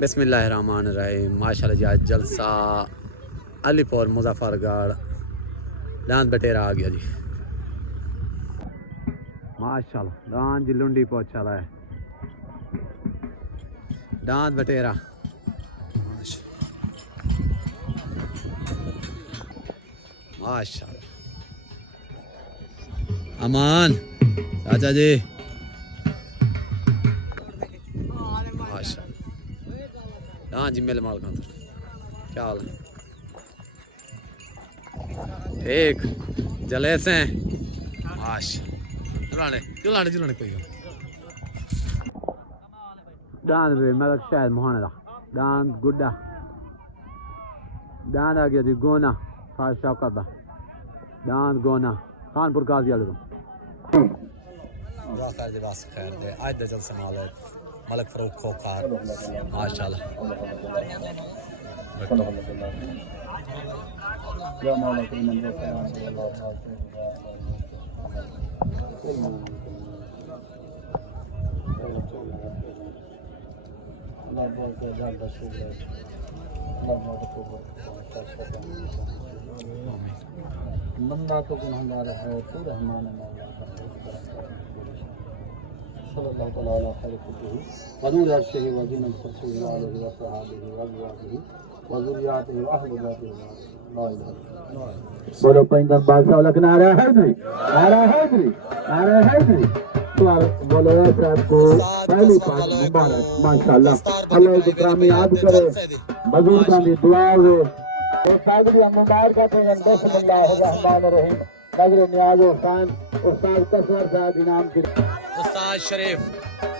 बिस्मिल्लाहिर्रहमानिर्रहीम। माशाल्लाह जी आज जलसा अलीपुर मुजफ्फरगढ़ दांत बटेरा आ गया जी। माशाल्लाह दांत जी लुंडी पहुंचा रहा है दांत बटेरा। माशाल्लाह अमान चाचा जी माशाल्लाह। हाँ जी मेरे माल का क्या हाल है? ठीक जले से माशाल्लाह चलाने चलाने कोई दांत भी मतलब शायद मोहने दा दांत गुड्डा दांत आ गया जी गोना खास शौकत दा दांत गोना खानपुर काजी वाले खैर दे बस खैर दे आज दा जलसा माल है मलक फरूक खोखार माशाल्लाह। मन्ना तो गुनहगार है तू रहमान सल्लल्लाहु तआला अलैहि वसल्लम अर्शिही वज़िनत रसूलिल्लाह अलैहि वसल्लम वज़वाजिही वज़ुरियातिही अहले बैतिही ला इलाहा इल्लल्लाह। बोलो पैंदर बादशाह लख नारा हैदरी नारा हैदरी नारा हैदरी। बोलो साहब को पहली पास मुबारक माशाल्लाह अल्लाह इकराम याद करे बुजुर्गों की दुआ हो सागरी मुबारक थे। बिस्मिल्लाहिर्रहमानिर्रहीम नजर नियाज खान उस्ताद कसवर साहब इनाम की उस्ताद शरीफ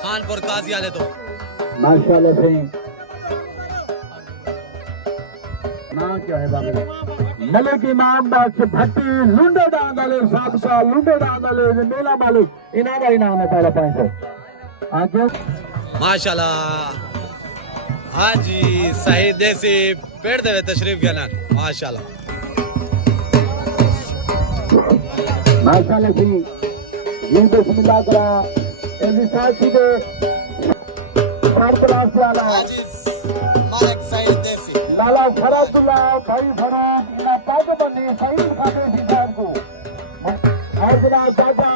खानपुर काजी वाले तो माशाल्लाह से ना क्या है बाबू मलिक इमाम बादशाह भट्टी लुंडे डांगले साहब का लुंडे डांगले मेला मालिक इनाम का इनाम है पहला 500 आगे माशाल्लाह। हाँ जी सही देसी पेड़ देवे तशरीफ के नाल माशाल्लाह माशाल्लाह जी जी बिस्मिल्लाह करा एली साथी दे सरपरास वाला मालिक सही देसी लाला फराजुल्लाह भाई फराज ना पाग बने सही खाते सितार को हाजरा दादा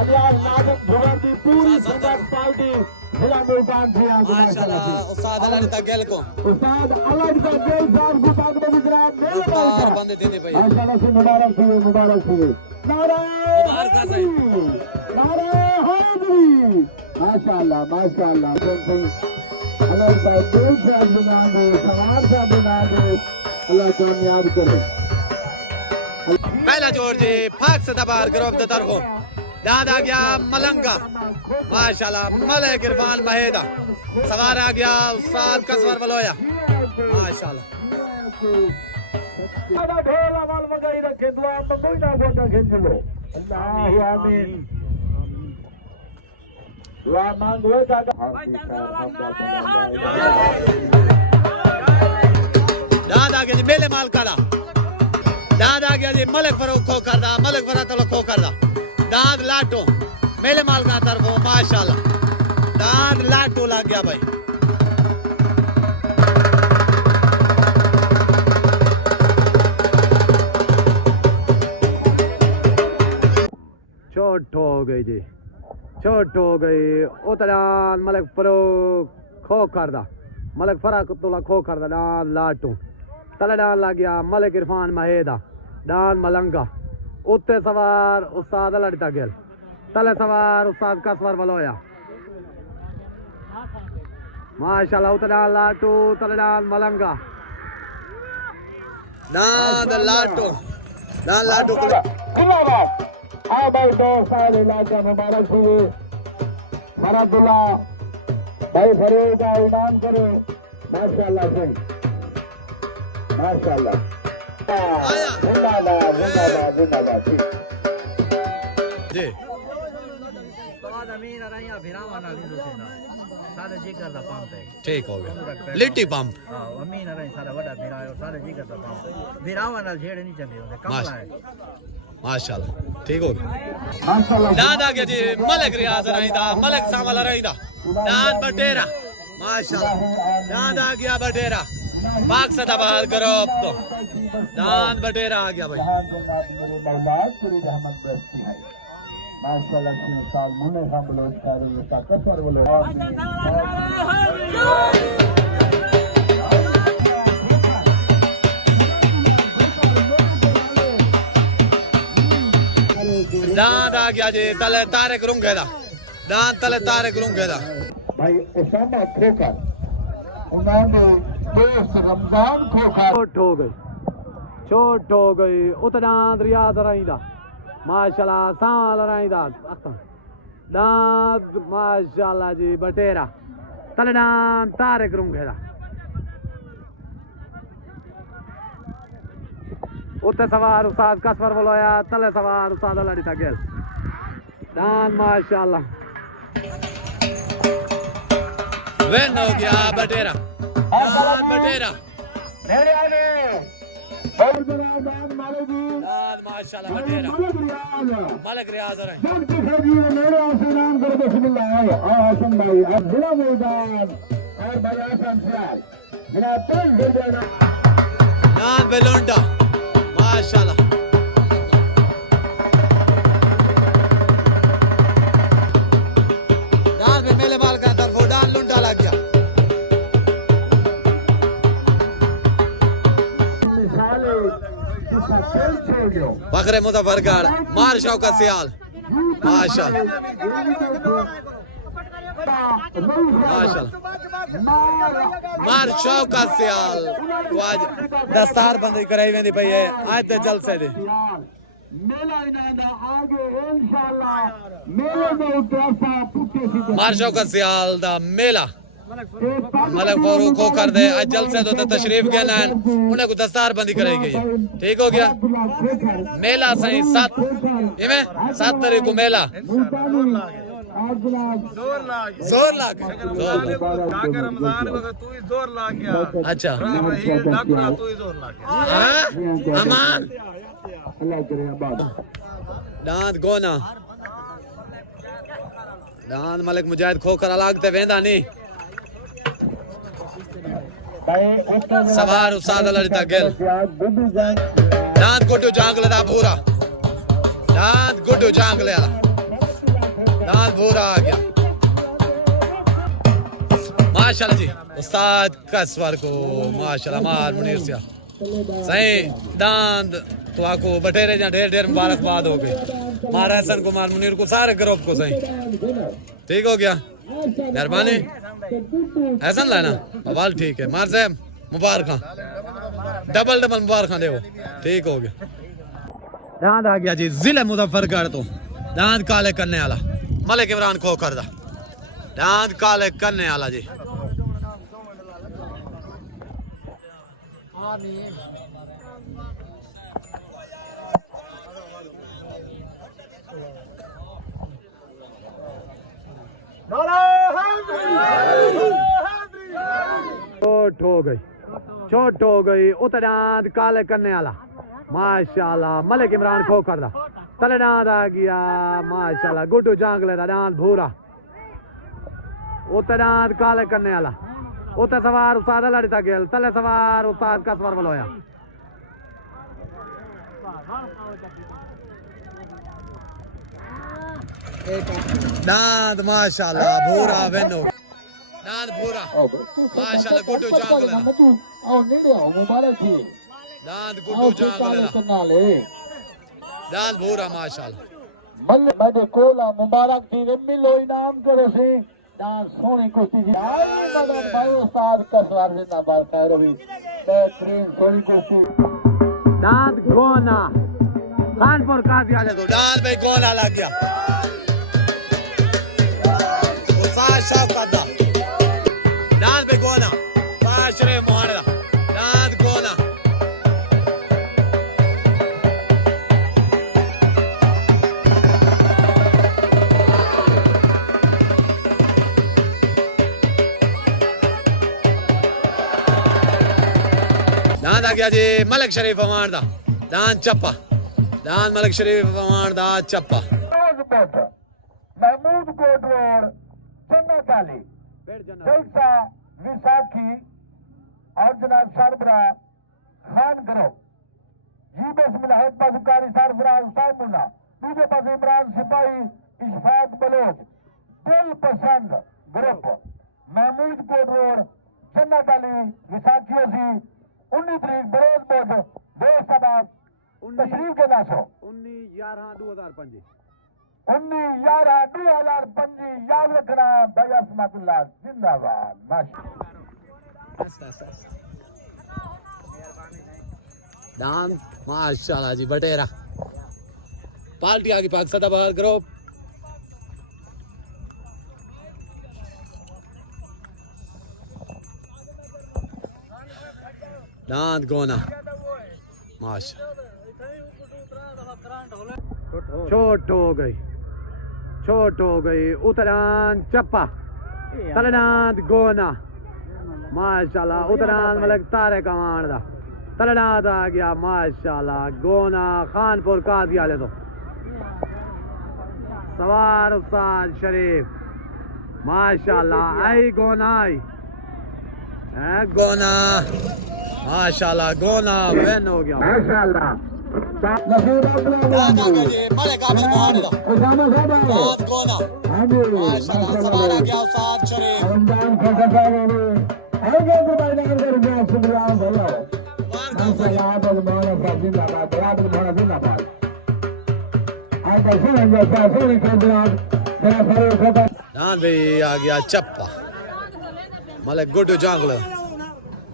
अलियास नाजिक धुरंदी पूरी संगत पार्टी जिला मुल्तान से माशाल्लाह। उस्ताद अली तगेल को उस्ताद अलग का गेल साहब को पाग बने गुजरात मेरे बार बंदे देने भाई माशाल्लाह से मुबारक से नारा मुबारक से नारा हैदरी माशाल्लाह माशाल्लाह अल्लाह का दिल से बना दे समाज से बना दे अल्लाह कामयाब करे। पहला जोर जी फाक से दबार ग्रुप दे तरफो दाद आ गया मलंगा माशाल्लाह मलिक इरफान महेदा सवार आ गया उस्ताद कसवर बलोया माशाल्लाह। ढोल अमल मगाई रखे दुआ में कोई ना फोटो खींच लो अल्लाह आमीन दुआ मांग लो दादा दाद आ गया जी मेले माल काला दाद आ गया जी मलिक फरूक खो करदा मलिक फरूक खो करदा दाद लाटो मेले माल का तरफो माशाल्लाह दाद लाटो लग गया भाई। छोट हो गई जी छोट हो गई उतरान मलिक फरूक खो करदा मलिक फरूक तुला खो करदा दाद लाटो तले डान लग गया मलिक इरफान महेदा डान मलंगा उत्ते सवार उस्ताद लड़ता गेल तले सवार उस्ताद कसवर बलोया माशाल्लाह उत्ते डान लाटो तले डान मलंगा दाद लाटो जिंदाबाद हाँ भाई दोस्त सारे इलाका मुबारक हुए फराजुल्लाह भाई फरूक का इनाम करो माशाल्लाह से माशाल्लाह जिंदाबाद जिंदाबाद जिंदाबाद जी अमीन अरैया भिरावा नाली दोसेना सारे जिगर दा पंप है ठीक हो गया लिट्टी पंप हां अमीन अरैया सारा बड़ा भिरावा सारे जिगर दा पंप भिरावा नाल छेड़ नहीं चंगे होंदे कमला है माशाल्लाह ठीक हो गया माशाल्लाह दादा के जी मलिक रियाज रहीदा मलिक सामल रहीदा दान बटेरा माशाल्लाह दांत आ गया बटेरा बाग सदा बहाल करो अब तो दांत बटेरा आ गया भाई माशाल्लाह से साल मुने हम लोग करे इसका कसर बोलो दांत आ गया जी तले तारे करूंगे दा दांत तले तारे करूंगे दा भाई उसामा खोकर उन्होंने दोस्त रमजान खोकर छोट हो गई उतना रियाज रहीदा माशाल्लाह साल रहीदा दांत माशाल्लाह जी बटेरा तले दांत तारे करूंगे दा उत्ते सवार उस्ताद कसवर बोलोया तले सवार उस्ताद अल्लाह दी गेल दान माशाल्लाह वेन हो गया बटेरा दान बटेरा मेरे आगे बहुत बड़ा दान मारो जी दान माशाल्लाह बटेरा मलक रियाज रहे सब कुछ जी मेरे आसे नाम करो बिस्मिल्लाह हसन भाई अब जिला मैदान और भाई हसन साहब मेरा तन देना दान बेलोंडा माशाल्लाह दान में मेले माल का अंदर दान लुंडा लग गया बकरे मुजफ्फरगढ़ मार शौकत सियाल माशाल्लाह माशाल्लाह मार शौकत सियाल आज दस्तार बंदी कराई वेंदी पई है आज ते जलसे दे मेला इनादा आगे इंशाल्लाह मेले में उतरसा पुट्टे सीधे मार शौकत सियाल दा मेला मलक फारूक को कर दे आज जलसे तो तशरीफ के लाइन उन्हें को दस्तार बंदी कराई गई है ठीक हो गया मेला सही 7 इमे 7 तारीख को मेला जोर लाग रमजान को तू ही जोर ला गया अच्छा तू ही जोर ला गया अमान अल्लाह करे आबाद दांत गोना दांत मलिक मुजाहिद खोकर अलग ते वेंदा नहीं सवार उस्ताद लड़ता गेल दांत गुड्डू जांगले दा भूरा दांत गुड्डू जांगले दांत भूरा आ गया माशाल्लाह जी उस्ताद कसवर को माशाल्लाह मार मुनीर सिया सही दांत तो आपको बटेरे जा ढेर ढेर मुबारकबाद हो गई मार हसन को मार मुनीर को सारे ग्रुप को सही ठीक हो गया मेहरबानी हसन लाना अवाल ठीक है मार साहब मुबारक डबल डबल मुबारक दे ठीक हो गया दांत आ गया जी जिले मुजफ्फरगढ़ तो दांत काले करने वाला मलिक इमरान खोकर दा दांत काले करने वाला जी छोट हो गई उतना काले करने वाला माशाल्लाह मलिक इमरान खोकर दा तले दांत आ गया माशाल्लाह गुड्डू जांगले दा दांत भूरा उतना काले करने वाला उते सवार उस्ताद लड़ता गेल तले सवार उस्ताद कसवर बोलोया दांत माशाल्लाह भूरा वेनो दांत भूरा माशाल्लाह गुड्डू जांगले आओ नेड़े आओ मुबारक थी दांत गुड्डू जांगले दांत भूरा माशाल्लाह मल्ले मेरे कोला मुबारक थी मिलो इनाम करे से दांत सोनी कुश्ती जी मदन भाई उस्ताद कसवार जिंदाबाद खैर होगी बेहतरीन सोनी कुश्ती दांत गोना कानपुर काजी आ जाओ दांत पे गोना लग गया उस्ताद शाह का दांत पे गोना पाशरे मोहरा दांत गोना दांत आ गया जी मलिक शरीफ अमान दा दांत चप्पा दांत मलिक शरीफ अमान दा चप्पा महमूद कोट रोड चन्ना काली पेड़ जन्नत जलसा विसाखी और जनाब सरबरा खान ग्रुप जी बिस्मिल्लाह। एक पास कारी सरफराज साहबुल्ला, दूसरे पास इमरान सिपाही इशफाक बलोच, दिल पसंद ग्रुप महमूद कोट रोड जन्नत अली विसाखियों सी 19 तारीख बरोज बोझ दोस्त आबाद तशरीफ के दासो 19/11/2005 19/11/2005 याद रखना भाई असमातुल्लाह जिंदाबाद दान माशाल्लाह जी बटेरा पार्टी आगे पाक सदाबहार ग्रुप दांत गोना माशा छोट हो गई उतरान चप्पा तलनाद गोना माशाल्लाह उतरान मलक तारे कमांड दा तलनाद आ गया माशाल्लाह गोना खानपुर काजी वाले तो सवार उस्ताद शरीफ माशाल्लाह आई गोना आई है गोना माशाल्लाह गोना बैन हो गया माशाल्लाह भाई आ गया चप्पा मलक गुड्डू जांगल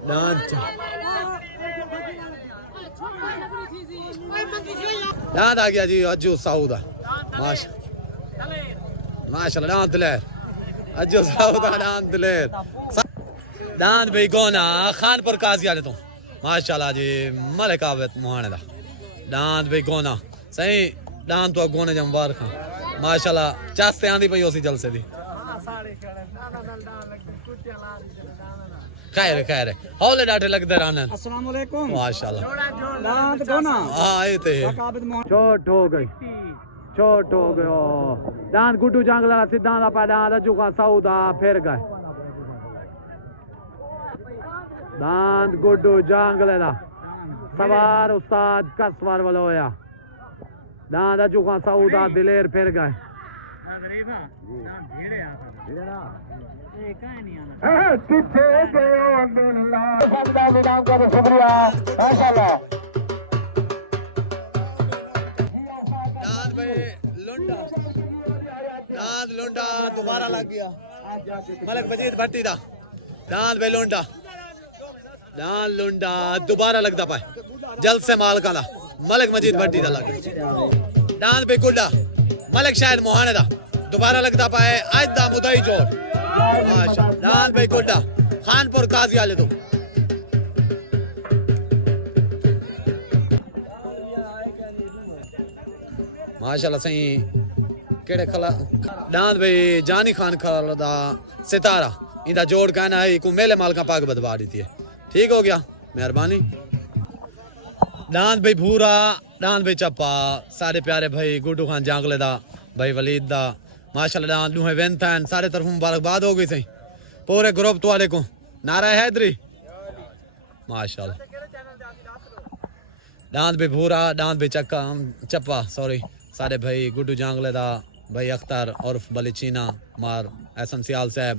दांत आ गया जी अज्जू साऊदा माशाल्लाह दांत दिलेर अज्जू साऊदा दांत दिलेर दांत भाई गोना खानपुर काजी वाले तो माशाल्लाह जी मलिक आबद मोहाने दा दांत भाई गोना सही दांत तो गोने जम बार खां माशाल्लाह चास्ते आंदी पई ओसी जलसे दी खैर हौले डाटे लगदे रहने अस्सलाम वालेकुम माशाल्लाह दांत गोना हां ये ते छोट हो गई दांत गुड्डू जांगला सीधा दा पा दांत जुका सौदा फिर गए दांत गुड्डू जांगले दा सवार उस्ताद कसवर वलोया दांत जुका सौदा दिलेर फिर गए लुंडा दोबारा लग गया मलिक मजीद भट्टी दा दांत भाई लुंडा दोबारा लगता पाए जल्द से माल का मलिक मजीद भट्टी दा लग दांत भाई गुड्डा मलिक शायद मोहाने दा दोबारा लगता पाए आज दा मुदई जोड़ माशा दांत भाई गुड्डा खानपुर काजी वाले तो माशाल्लाह सही केड़े खला दांत भाई जानी खान खला दा सितारा इंदा जोड़ कहना है को मेले माल का पाग बदवा दी है ठीक हो गया मेहरबानी दांत भाई भूरा दांत भाई चप्पा सारे प्यारे भाई गुड्डू खान जांगले दा भाई वलीद दा माशाल्लाह दांत दुहे वेंथन सारे तरफ मुबारकबाद हो गई सही पूरे ग्रुप तो वाले को नारा हैदरी माशाल्लाह दांत भाई भूरा दांत भाई चप्पा सॉरी सारे भाई गुड्डू जांगले दा भाई अख्तर उर्फ बलीचीना मार एहसन सियाल साहब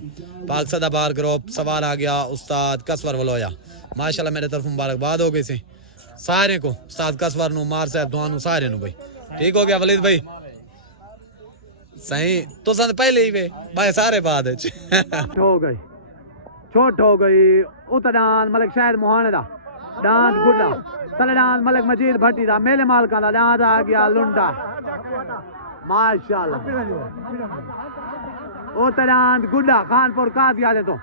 पाक सदाबार ग्रुप सवार आ गया उस्ताद कसवर वलोया माशाल्लाह मेरे तरफ मुबारकबाद हो गई सी सारे को उस्ताद कसवर नु मार साहब दुआनु सारे नु भाई ठीक हो गया वलीद भाई सही तो संद पहले ही वे भाई सारे बाद हो गई छोट हो गई उतदान मलिक शायद मोहाने दा दांत गुड्डा तलदान मलिक मजीद भट्टी दा मेले माल का दांत आ गया लुंडा माशाल्लाह उतदान गुड्डा खानपुर काजी वाले तो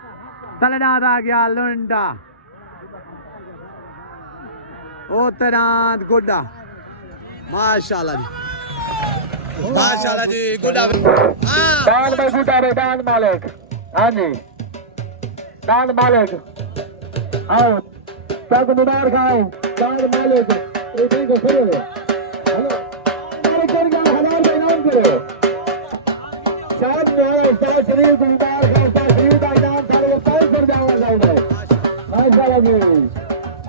तलदान आ गया लुंडा उतदान गुड्डा माशाल्लाह जी गुड्डा दान भाई गुड्डा रे दान मालिक हां जी दान मालिक आओ सब मुबार खाओ दान मालिक ये देखो खड़े हो हेलो मारे कर गया हजार में नाम करो शायद मेरा उस्ताद शरीफ मुबार खाओ उस्ताद शरीफ माशाल्लाह जी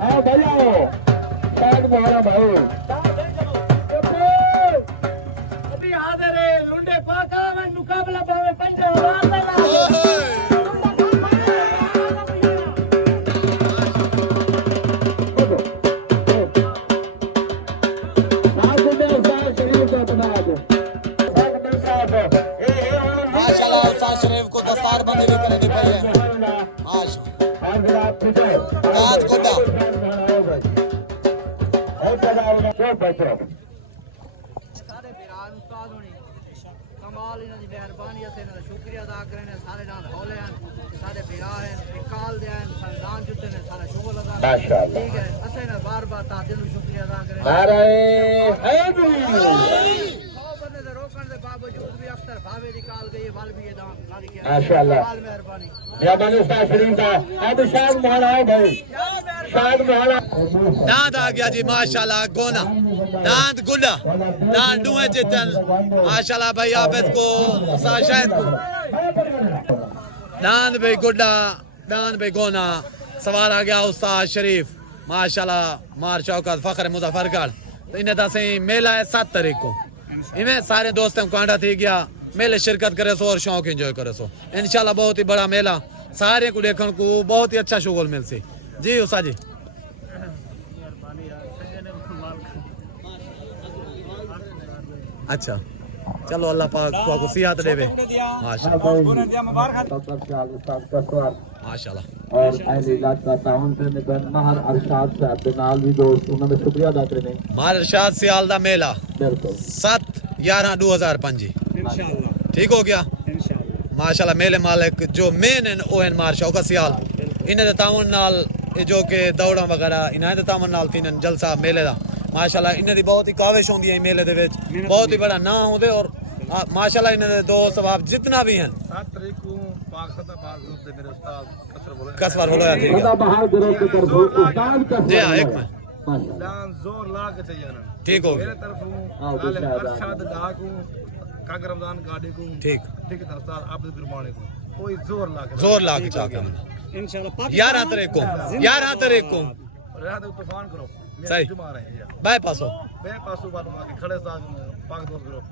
आओ भाई आओ शायद मोहरा भाई अभी हाजिर है लुंडे पाका में मुकाबला पावे पंजे मार देना माशाल्लाह उस्ताद शरीफ को दस्तार बंदी भी करनी पड़ी है माशाल्लाह गुड्डा सारे बिरान उस्ताद होनी कमाल इन्हां दी मेहरबानी असे इन्हां दा शुक्रिया अदा करने सारे नाल हौले हैं सारे बिरा हैं इकाल दे हैं संदान जुते ने सारा शुक्र अदा माशाल्लाह ठीक है असे ना बार-बार तादिल शुक्रिया अदा करें नारे हैदरी बंदे दे रोकण दे बावजूद भी अख्तर भावे दी काल गई वाल भी ये दान नारी के माशाल्लाह मेहरबानी मेहरबानी उस्ताद शरीफ का अब शायद मोहरा आओ भाई शायद मोहरा दांत आ गया जी माशाल्लाह गोना दांत गुड्डा दांत डुए जितन माशाल्लाह भाई आबिद को शायद को दांत भाई गुड्डा दांत भाई गोना सवार आ गया उस्ताद शरीफ माशाल्लाह मार शौकत फखर मुजफ्फरगढ़ तो इन्हें दसें मेला है 7 तारीख को इनमें सारे दोस्तों को आंडा थी गया मेले शिरकत करे सो और शौक एंजॉय करे सो इंशाल्लाह बहुत ही बड़ा मेला सारे को देखने को बहुत ही अच्छा शुगल मिल सी जी उसा जी अच्छा चलो अल्लाह पाक को सियात देवे माशाल्लाह और अहले इलाका टाउन से निबन महर अरशाद साहब के नाल भी दोस्त उन्होंने शुक्रिया अदा करने महर अरशाद सियाल दा मेला बिल्कुल 7/11/2005 इंशाल्लाह ठीक हो गया इंशाल्लाह माशाल्लाह मेले मालिक जो मेन है ओएन मार शौकत सियाल इन्हें दे तावन नाल जो के दौड़ा वगैरह इन्हें दे तावन नाल तीन जलसा मेले दा माशाल्लाह इन्हें दी बहुत ही काविश होंदी है मेले दे विच बहुत ही बड़ा ना होंदे और माशाल्लाह इन्हें दे दोस्त अब जितना भी हैं 7 तारीख को पाक सदा बाग ग्रुप दे मेरे उस्ताद कसवर बोलो यार ठीक है बाहर ग्रुप की तरफ उस्ताद का जी हां एक मिनट दान जोर ला के चाहिए ना ठीक हो मेरे गया तरफ अरशाद डाकू काग रमजान गाड़ी को ठीक ठीक है उस्ताद आप गुरबानी को कोई जोर ला के चाहता इंशाल्लाह 11 तारीख को रहते तूफान करो सही जुमा रहे हैं बाय पासो बे पासो बात खड़े साथ पाक दोस्त ग्रुप